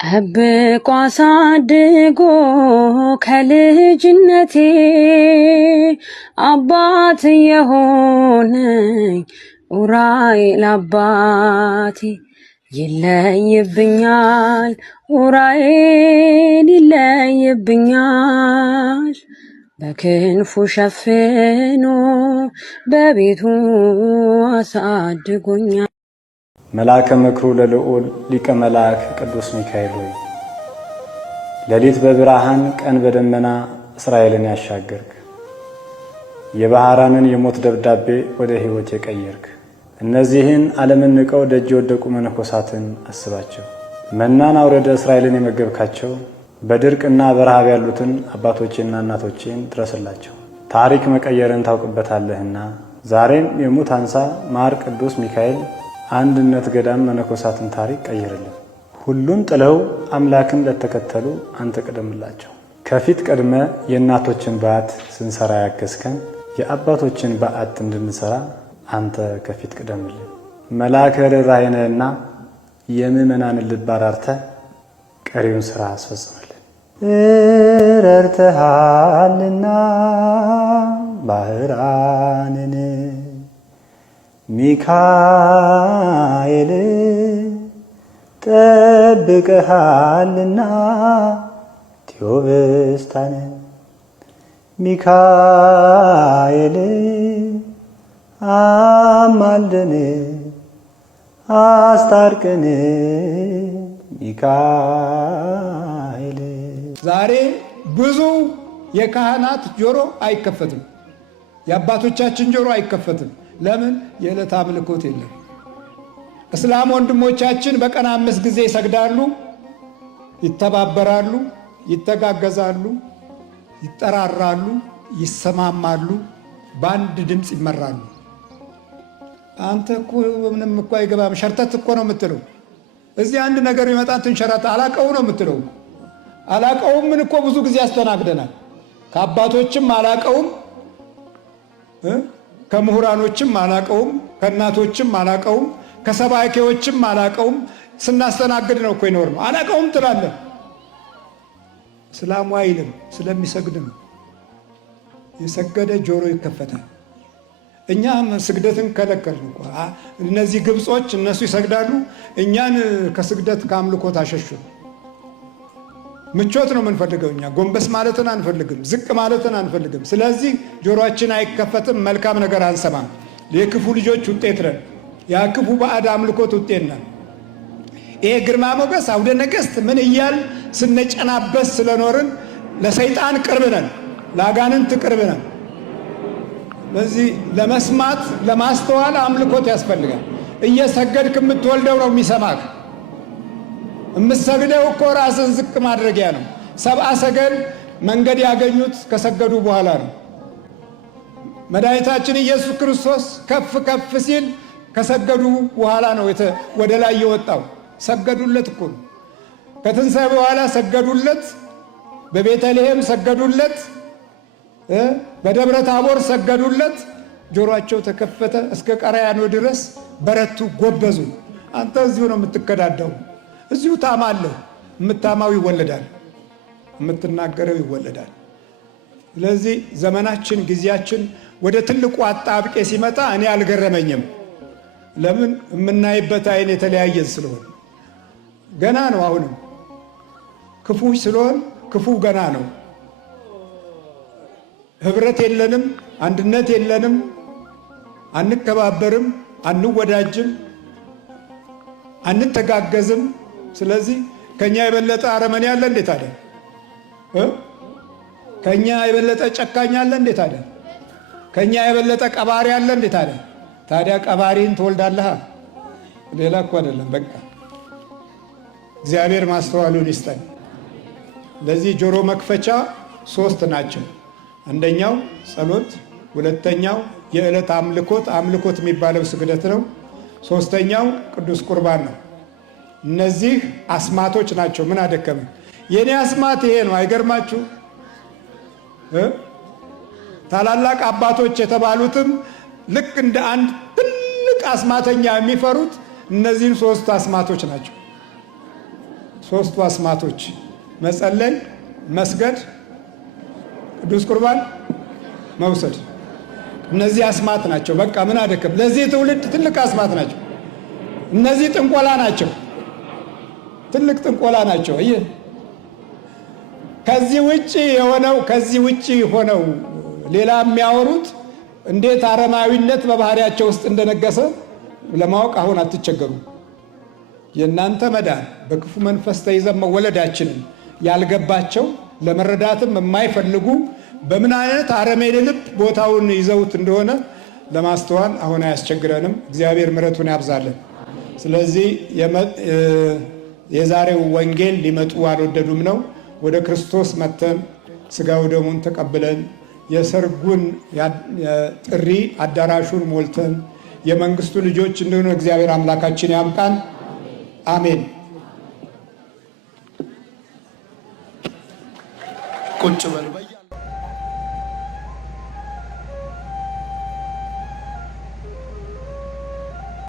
ጠብቆ አሳድጎ ከልጅነቴ አባት የሆነኝ ኡራኤል አባቴ ይለይብኛል፣ ኡራኤል ይለይብኛል። በክንፉ ሸፍኖ በቤቱ አሳድጎኛል። መልአከ ምክሩ ለልዑል ሊቀ መላእክት ቅዱስ ሚካኤል ሆይ ሌሊት በብርሃን ቀን በደመና እስራኤልን ያሻገርክ የባህራንን የሞት ደብዳቤ ወደ ሕይወት የቀየርክ እነዚህን ዓለምን ንቀው ደጅ የወደቁ መነኮሳትን አስባቸው። መናን አውረደ እስራኤልን የመገብካቸው በድርቅና በረሃብ ያሉትን አባቶቼና እናቶቼን ድረስላቸው። ታሪክ መቀየርን ታውቅበታለህና ዛሬም የሙት አንሳ ማር ቅዱስ ሚካኤል አንድነት ገዳም መነኮሳትን ታሪክ ቀይርልን። ሁሉን ጥለው አምላክን ለተከተሉ አንተ ቅደምላቸው። ከፊት ቀድመ የእናቶችን በዓት ስንሰራ ያገዝከን የአባቶችን በዓት እንድንሰራ አንተ ከፊት ቅደምልን። መልአከ ርኅራኄ ነህና የምእመናንን ልብ አራርተህ ቀሪውን ሥራ አስፈጽምልን። ረድተሃልና ባህራንን ሚካኤል ጠብቀሃልና ቴዎብስታን ሚካኤል አማልደን አስታርቀን ሚካኤል። ዛሬ ብዙ የካህናት ጆሮ አይከፈትም፣ የአባቶቻችን ጆሮ አይከፈትም። ለምን? የዕለት አምልኮት የለም። እስላም ወንድሞቻችን በቀን 5 ጊዜ ይሰግዳሉ፣ ይተባበራሉ፣ ይተጋገዛሉ፣ ይጠራራሉ፣ ይሰማማሉ፣ በአንድ ድምፅ ይመራሉ። አንተ እኮ ምንም እኮ አይገባም ሸርተት እኮ ነው የምትለው። እዚህ አንድ ነገር ይመጣን ትንሸራት አላቀው ነው የምትለው። አላቀውም ምን እኮ ብዙ ጊዜ ያስተናግደናል። ከአባቶችም አላቀውም ከምሁራኖችም አላቀውም፣ ከእናቶችም አላቀውም፣ ከሰባኪዎችም አላቀውም። ስናስተናግድ ነው እኮ ይኖር ነው። አላቀውም ትላለህ። እስላሙ አይልም፣ ስለሚሰግድ ነው። የሰገደ ጆሮ ይከፈታል። እኛም ስግደትን ከለከልን እኮ። እነዚህ ግብጾች እነሱ ይሰግዳሉ፣ እኛን ከስግደት ከአምልኮት አሸሹን። ምቾት ነው የምንፈልገው። እኛ ጎንበስ ማለትን አንፈልግም፣ ዝቅ ማለትን አንፈልግም። ስለዚህ ጆሮአችን አይከፈትም፣ መልካም ነገር አንሰማም። የክፉ ልጆች ውጤት ነን፣ የክፉ ባዕድ አምልኮት ውጤት ነን። ይሄ ግርማ ሞገስ አውደ ነገሥት ምን እያል ስነጨናበስ ስለኖርን ለሰይጣን ቅርብ ነን፣ ለአጋንንት ቅርብ ነን። ስለዚህ ለመስማት ለማስተዋል አምልኮት ያስፈልጋል። እየሰገድክ የምትወልደው ነው የሚሰማክ። የምትሰግደው እኮ ራስን ዝቅ ማድረጊያ ነው። ሰብአ ሰገል መንገድ ያገኙት ከሰገዱ በኋላ ነው። መድኃኒታችን ኢየሱስ ክርስቶስ ከፍ ከፍ ሲል ከሰገዱ በኋላ ነው ወደ ላይ የወጣው። ሰገዱለት እኮ ነው። ከትንሣኤ በኋላ ሰገዱለት፣ በቤተልሔም ሰገዱለት፣ በደብረ ታቦር ሰገዱለት። ጆሮአቸው ተከፈተ፣ እስከ ቀራያኖ ድረስ በረቱ፣ ጎበዙ። አንተ እዚሁ ነው የምትከዳደው፣ እዚሁ ታማለህ። የምታማው ይወለዳል፣ የምትናገረው ይወለዳል። ስለዚህ ዘመናችን ጊዜያችን ወደ ትልቁ አጣብቄ ሲመጣ እኔ አልገረመኝም። ለምን? የምናይበት አይን የተለያየን ስለሆነ ገና ነው። አሁንም ክፉ ስለሆን ክፉ ገና ነው። ህብረት የለንም፣ አንድነት የለንም፣ አንከባበርም፣ አንወዳጅም፣ አንተጋገዝም። ስለዚህ ከኛ የበለጠ አረመኔ ያለ እንዴት አለ? ከኛ የበለጠ ጨካኝ አለ እንዴት አለ? ከኛ የበለጠ ቀባሪ አለ እንዴት አለ? ታዲያ ቀባሪን ትወልዳለህ። ሌላ እኮ አይደለም። በቃ እግዚአብሔር ማስተዋሉን ይስጠን። ለዚህ ጆሮ መክፈቻ 3 ናቸው። አንደኛው ጸሎት፣ ሁለተኛው የዕለት አምልኮት የሚባለው ስግደት ነው። ሶስተኛው ቅዱስ ቁርባን ነው። እነዚህ አስማቶች ናቸው። ምን አደከመ? የኔ አስማት ይሄ ነው። አይገርማችሁ? ታላላቅ አባቶች የተባሉትም ልክ እንደ አንድ ትልቅ አስማተኛ የሚፈሩት እነዚህን 3 አስማቶች ናቸው። ሶስቱ አስማቶች መጸለይ፣ መስገድ፣ ቅዱስ ቁርባን መውሰድ። እነዚህ አስማት ናቸው። በቃ ምን አደከም። ለዚህ ትውልድ ትልቅ አስማት ናቸው። እነዚህ ጥንቆላ ናቸው። ትልቅ ጥንቆላ ናቸው። ከዚህ ውጪ ሆነው ሌላ የሚያወሩት እንዴት አረማዊነት በባህሪያቸው ውስጥ እንደነገሰ ለማወቅ አሁን አትቸገሩ። የእናንተ መዳን በክፉ መንፈስ ተይዘን መወለዳችንን ያልገባቸው ለመረዳትም የማይፈልጉ በምን አይነት አረመኔ ልብ ቦታውን ይዘውት እንደሆነ ለማስተዋል አሁን አያስቸግረንም። እግዚአብሔር ምሕረቱን ያብዛልን። ስለዚህ የዛሬው ወንጌል ሊመጡ አልወደዱም ነው። ወደ ክርስቶስ መተን ስጋው ደሙን ተቀብለን የሰርጉን ጥሪ አዳራሹን ሞልተን የመንግስቱ ልጆች እንደሆነ እግዚአብሔር አምላካችን ያምጣን። አሜን። ቁጭ በል።